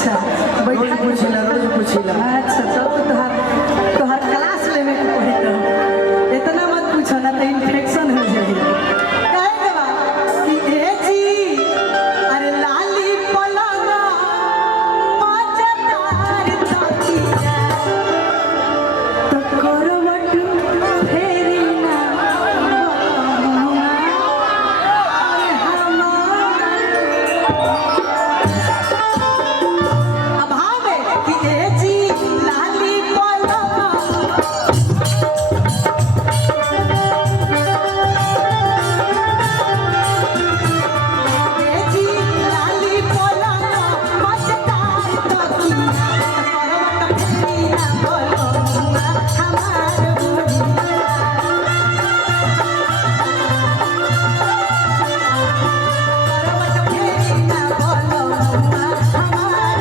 अच्छा रोज पूछिला अच्छा तो हर क्लास लेवे के पड़ी तो इतना मत पूछो ना तो इन्फेक्शन हो जाए कहे के बा कि ए जी अरे लाली पलंगा मजेदार तकिया तो करवट फेरी ना अरे हमार अभावे कि ए जी लाली पलंगा ए जी लाली पलंगा मजेदार तकिया करवट फेरी ना बोलूंगा हमार बुढ़िया करवट फेरी ना बोलूंगा हमार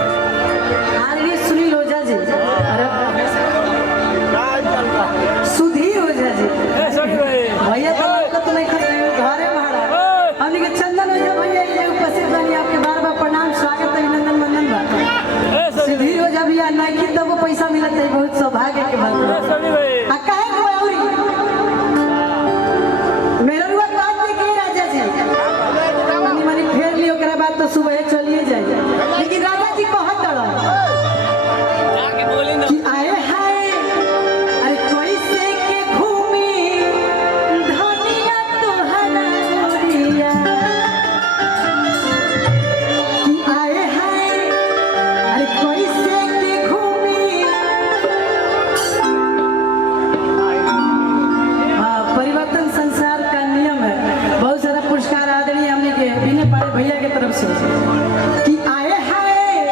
आदरणीय सुनील ओझा जी सुधीर ओझा जी भैया तो लगत नहीं खड़े घरे भाड़ा हमनी के चंदन ओझा भैया ये उपस्थित बनी आपके बार बार प्रणाम स्वागत अभिनंदन वंदन बा सुधीर ओझा भैया नहीं तो वो पैसा मिलत है बहुत सौभाग्य के बात आ काहे के औरी मेरा रुआ बात नहीं की राजा जी मनी मनी फेर लियो ओकरा बाद तो सुबह चलिए जाए लेकिन राजा जी कहत रहा कि आए हाय अरे कैसे के घूमी धनिया तोहरा गोरिया कि आए हाय अरे कैसे के घूमी परिवर्तन संसार का नियम है बहुत सारा पुरस्कार आदरणीय हमने के बिने पाड़े भैया के तरफ से कि आए हाय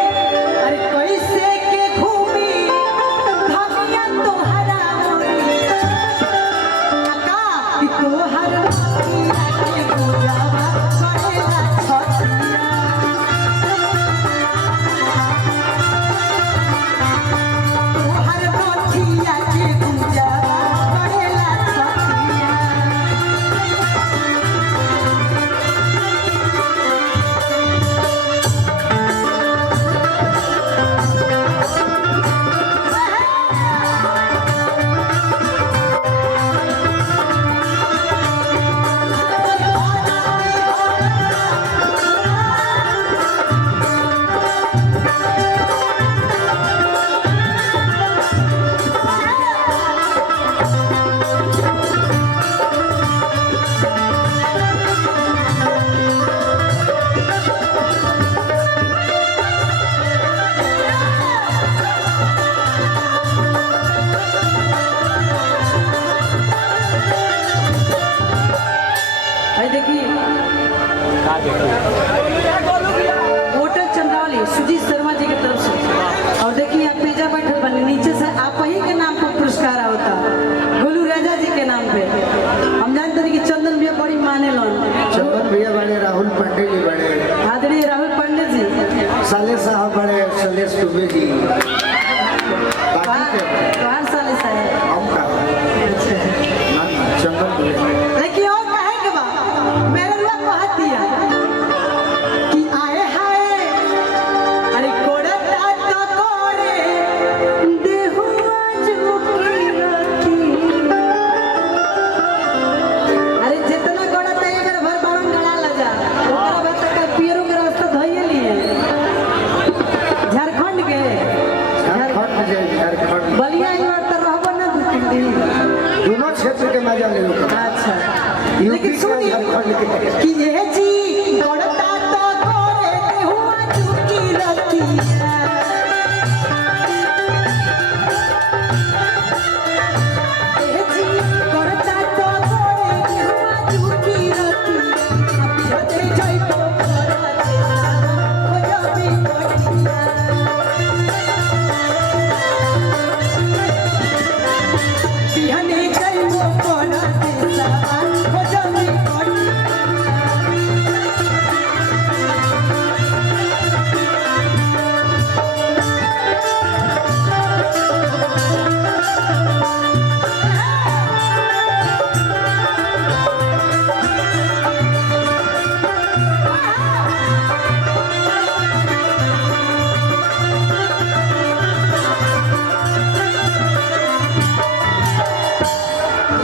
अरे कैसे के घूमी धनिया तोहरा गोरिया का कि तोहर मोतिया के गुजावा करेला छतिया तोहर मोतिया के गुजावा करेला छतिया भाई देखिए वोटर चंद्रावली सुजीत शर्मा जी की तरफ से और देखिए आप पेजा बैठल बने नीचे से आप ही के नाम पर पुरस्कार होता गोलू राजा जी के नाम पे हम जानते हैं कि चंदन भैया बड़ी माने लोन चंदन भैया बड़े, राहुल पांडे जी बड़े, आदरणीय राहुल पांडे जी साले साहब बड़े, शैलेश दुबे जी बाकी के साले साहब हम का अच्छा चंदन भैया लेकिन क्षेत्र के मजा ले लो। अच्छा यूपी लेकिन के सुनिए झारखंड के। कि ये जी गड़ता तो गोरे के हुआ चुकी रतिया ये जी गड़ता तो गोरे के हुआ चुकी रतिया अब होते जाई तो हो जाबी कोटिया बिहने जाई वो कोना देसा हो जाबी कोटिया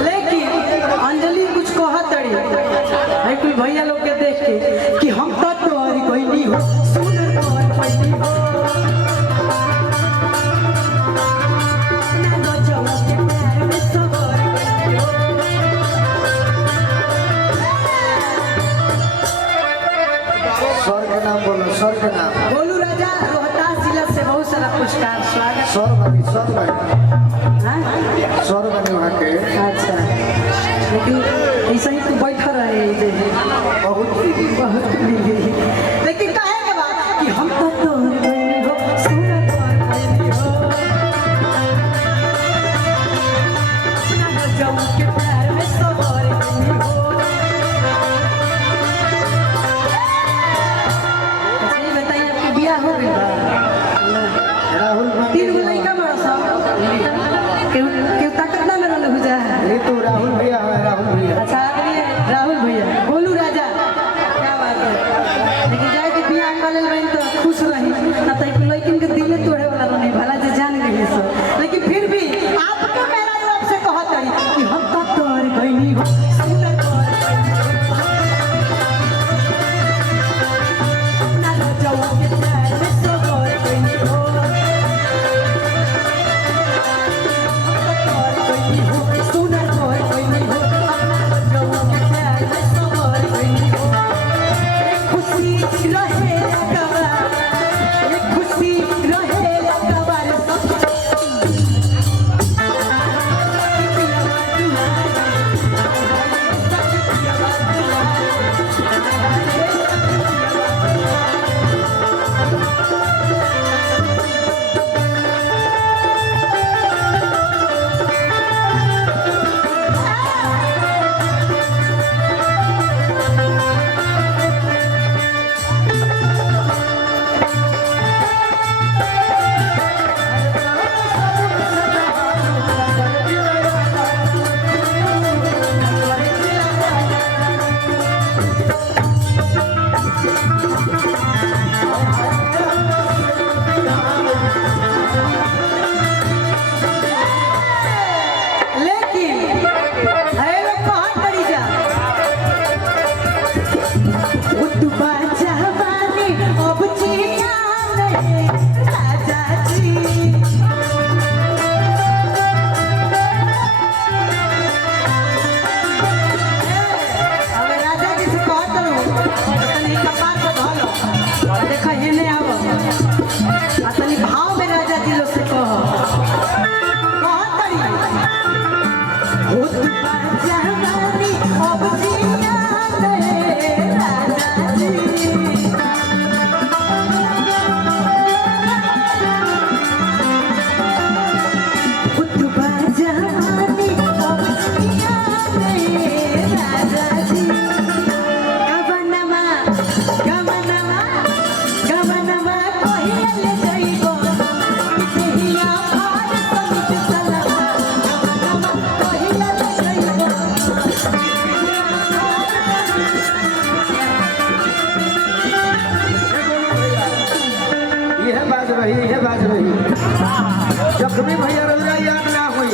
लेकिन अंजलि कुछ कहा तड़ी है कोई भैया लोग के देख के कि हम तो तोरी कोई नहीं हो सुनर तोर कोई नहीं हो ना दो जाओ के प्यार में सबर कोई नहीं हो सर के नाम बोलो, सर के नाम। गोलू राजा रोहतास जिला से बहुत सारा पुरस्कार स्वागत सर बनी, सर बनी, हाँ? सर बनी वहाँ के। अच्छा लेकिन ऐसा ही तू बैठा रहे इधर। बहुत बहुत लेकिन काहे के बात कि हम तो तोहर बनी हो सुनर तोहर बनी हो ना हो जाऊं के प्यार में सबर बनी हो अच्छा ये बताइए आपकी बियाह हो गई बा राहुल पांडे। 3 गो लड़का बड़ा सा केहू ताकत ना मेरा लग जा ये तो राहुल भैया है, राहुल भैया। अच्छा आदमी है राहुल भैया गोलू राजा क्या बात है लेकिन जाए के बियाह कर लेल बहन तो खुश रही ना तो एक लड़किन के दिले तोड़े वाला नहीं भला जे जान गई सब लेकिन फिर भी आपके मेरा तरफ से कहत रही कि हम तो तोर बहनी हो सुनर तोर ना लो जाओ के प्यार में सबर बहनी हो तोर बहनी हो सुनर तोर बहनी हो ना लो जाओ के प्यार में सबर बहनी हो खुशी रहे कबा खुशी रहे कबा सब लेकिन है लोग कहाँ करी जा उतबा जवानी अब जीना नहीं राजा जी अब राजा जी से कहत हूँ तनी कपार को धोलो देखा ये नहीं आवो आ तनी भाव में राजा जी लोग से कहो कहत करी उतबा जवानी अब जीना नहीं राजा जी उतबा जवानी अब जीना नहीं राजा जी गवनमा गवनमा गवनमा कहिले जइबो देहिया भार समित सलमा गवनमा कहिले जइबो यह बात रही, यह बात रही। जख्मी भैया रौरा याद ना हुई।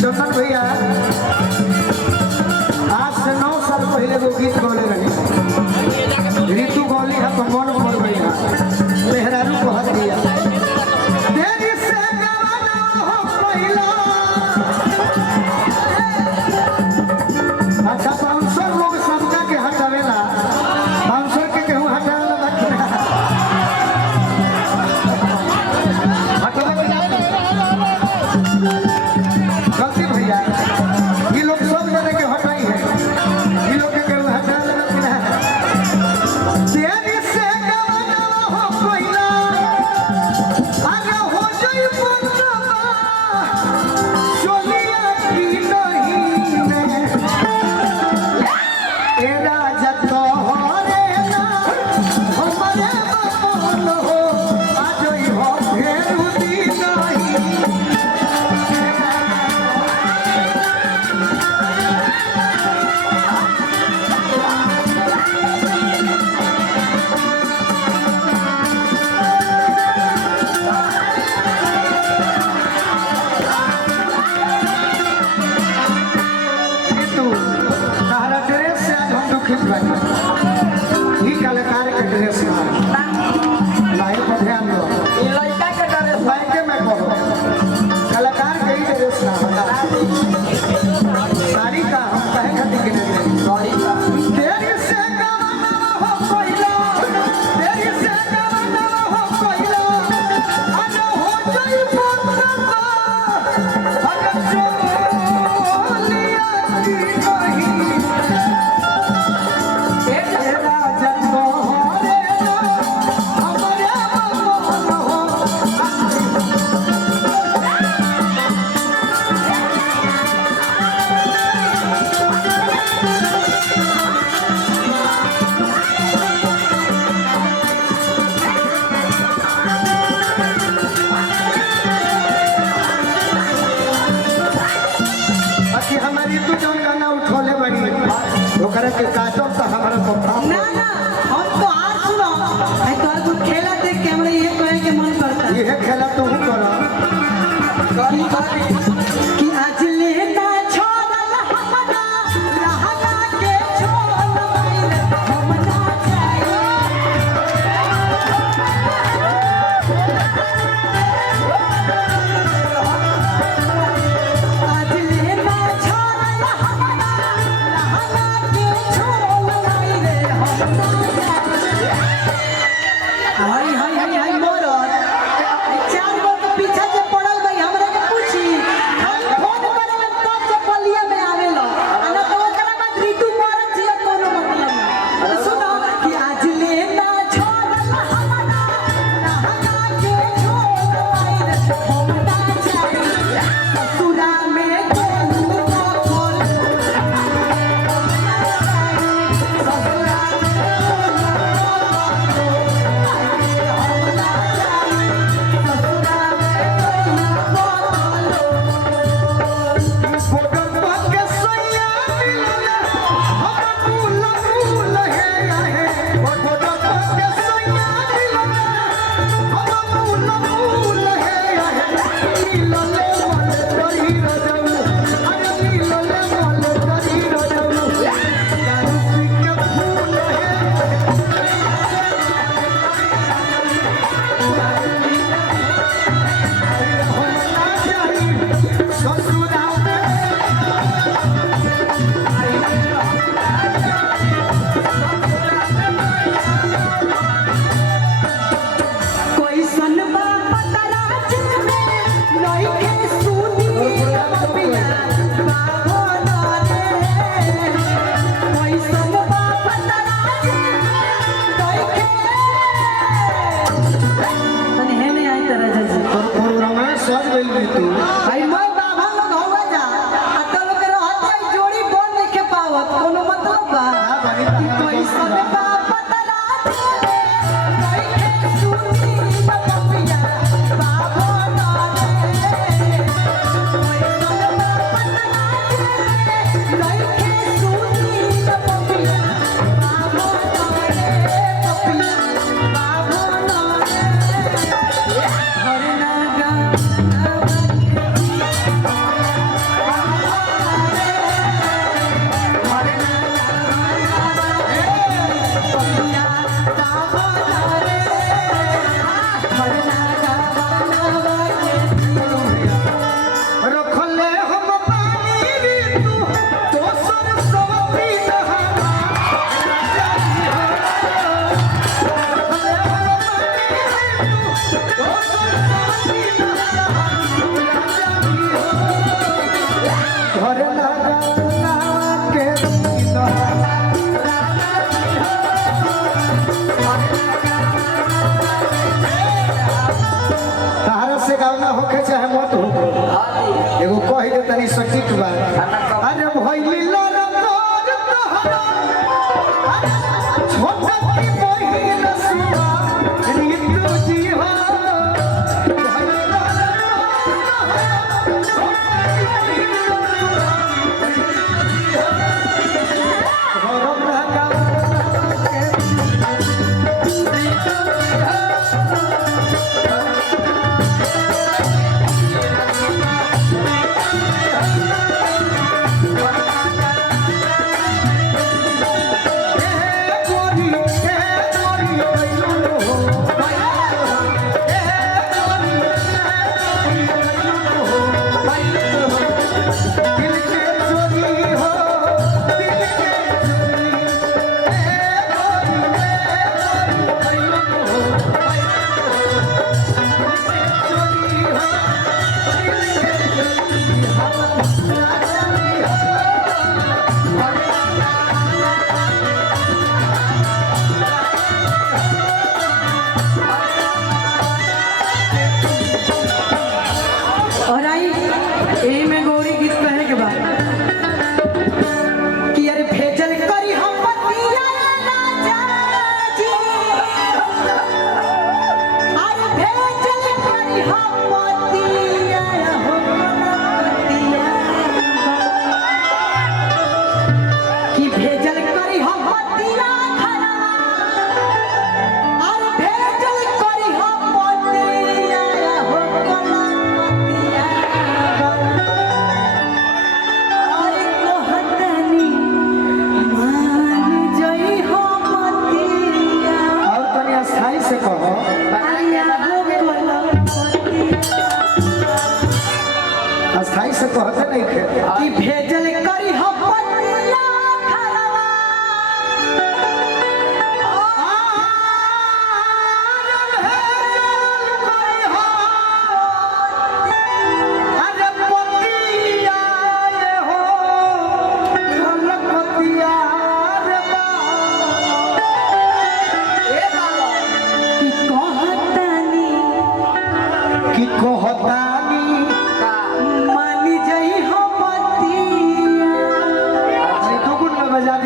चंदन भैया आज से 9 साल पहले वो गीत गौले रहे। ऋतु गौली है तो मन भर भैया मेहरारू को हक दिया। देरी से जवाना हो पहिला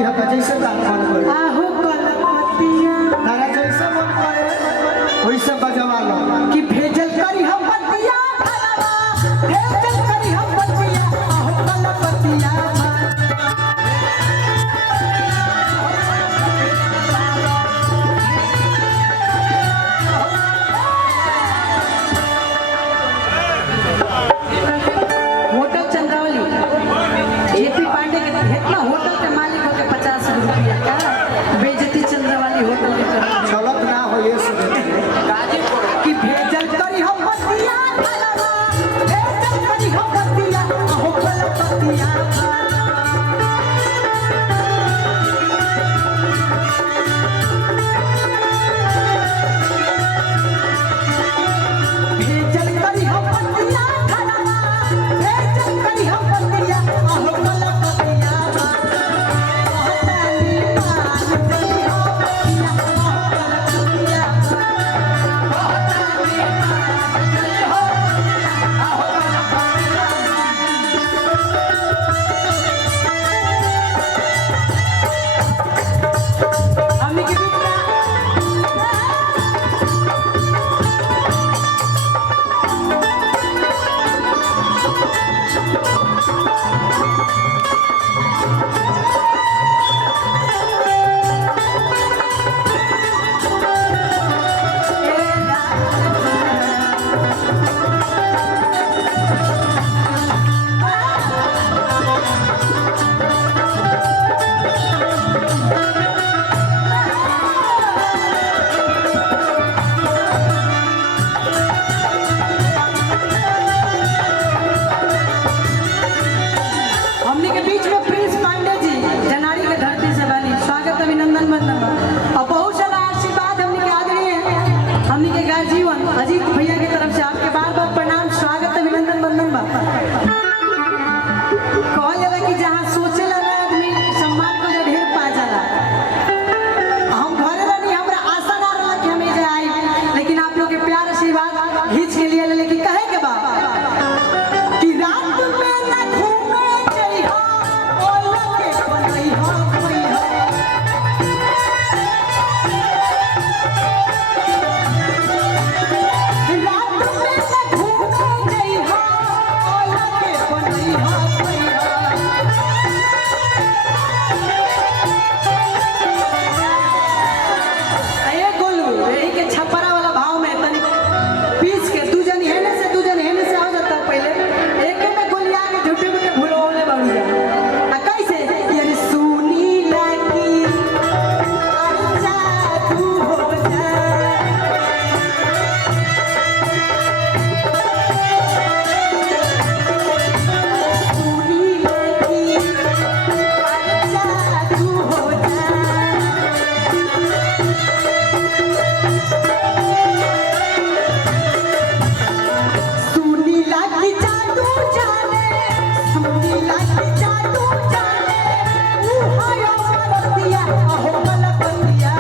है जैसे बात मन करे आहो कलकतिया तारा जैसे मन करे वैसे बजवा लो कि भेजल करी हम बतिया भरवा भेजल करी हम बतिया आहो कलकतिया होटल चंद्रावली एपी पांडे के इतना होटल के मालिक हो के 50 रुपया का बेइज्जती चंद्रावली होटल के चलत ना हो ये सब कि भेजल करी हम बतिया भरवा भेजल करी हम बतिया आहो कलकतिया भेजल करी हम बतिया भरवा भेजल करी हम बतिया आहो कलकतिया कहतानी मान जई हो बतिया आहो कलकतिया कहतानी मान जई हो बतिया आहो कलकतिया हमनी के बीच में हमने के बीच में प्रिंस पांडे जी जनारी के धरती से बनी स्वागत अभिनंदन वंदन और बहुत सारा आशीर्वाद हमने के आदरणीय हमने के गाजीवन अजीत भैया की तरफ से आपके बार बार प्रणाम स्वागत अभिनंदन वंदन बा कहल जाला कि जहाँ सोचे लगा आदमी सम्मान को जो ढेर पा जाला हम घरे रहनी हमरा आशा ना रहला कि हम एजे आई लेकिन आप लोग के प्यार आशीर्वाद खींच के लिए लेकिन कहे के बा कि रात में ना घूमे जइहा ओला के बनइहा कोइहा रात में ना घूमे जइहा ओला के बनइहा कोइहा ए गोलू यही के छपरा वाला भाव में तनी पीस के दू जन हेने से आ जाता पहले एक में गोलिया के झूठे मूठे भूलवाले बाबू जा आ कैसे यानी सुनी लागी अच्छा तू हो जा सुनी लागी अच्छा तू हो जा सुनी लागी जादू जाने सुनी लागी जादू जाने ऊ हायो मरतिया आहो कलकतिया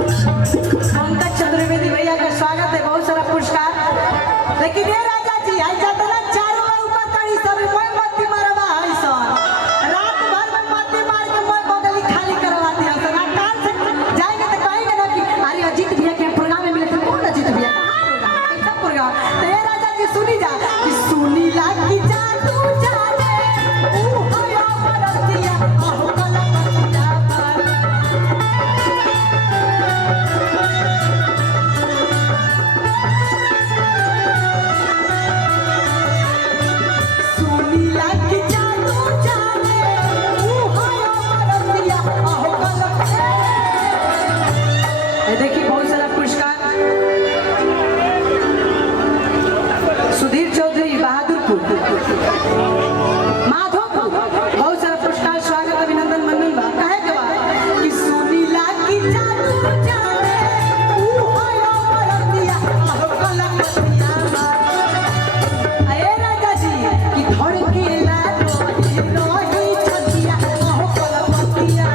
पंकज चतुर्वेदी भैया का स्वागत है बहुत सारा पुरस्कार लेकिन ये राजा जी आई जाता ना चारों बार ऊपर तड़ी सब मैं मत्ती मारवा है सन रात भर में मत्ती मार के मैं बगली खाली करवा दिया सन आ काल से जाएंगे तो कहेंगे ना कि अरे अजीत भैया के प्रोग्राम में मिले थे कौन अजीत भैया कहाँ प्रोग्राम कैसा प्रोग्राम तो ये राजा जी सुनी जा कि सुनी लागी जादू जाने ऊ हायो मरतिया आहो कलकतिया सुनी लागी जादू जाने ऊ हायो मरतिया आहो कलकतिया ये देखिए बहुत सारा पुरस्कार सुधीर चौधरी बहादुरपुर माधोपुर बहुत सारा पुरस्कार स्वागत अभिनंदन वंदन बा कहे के बा कि सुनी लागी जादू जाने ऊ हायो मरतिया आहो कलकतिया अरे राजा जी कि धड़केला रोही छतिया आहो कलकतिया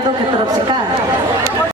यादव की तरफ से का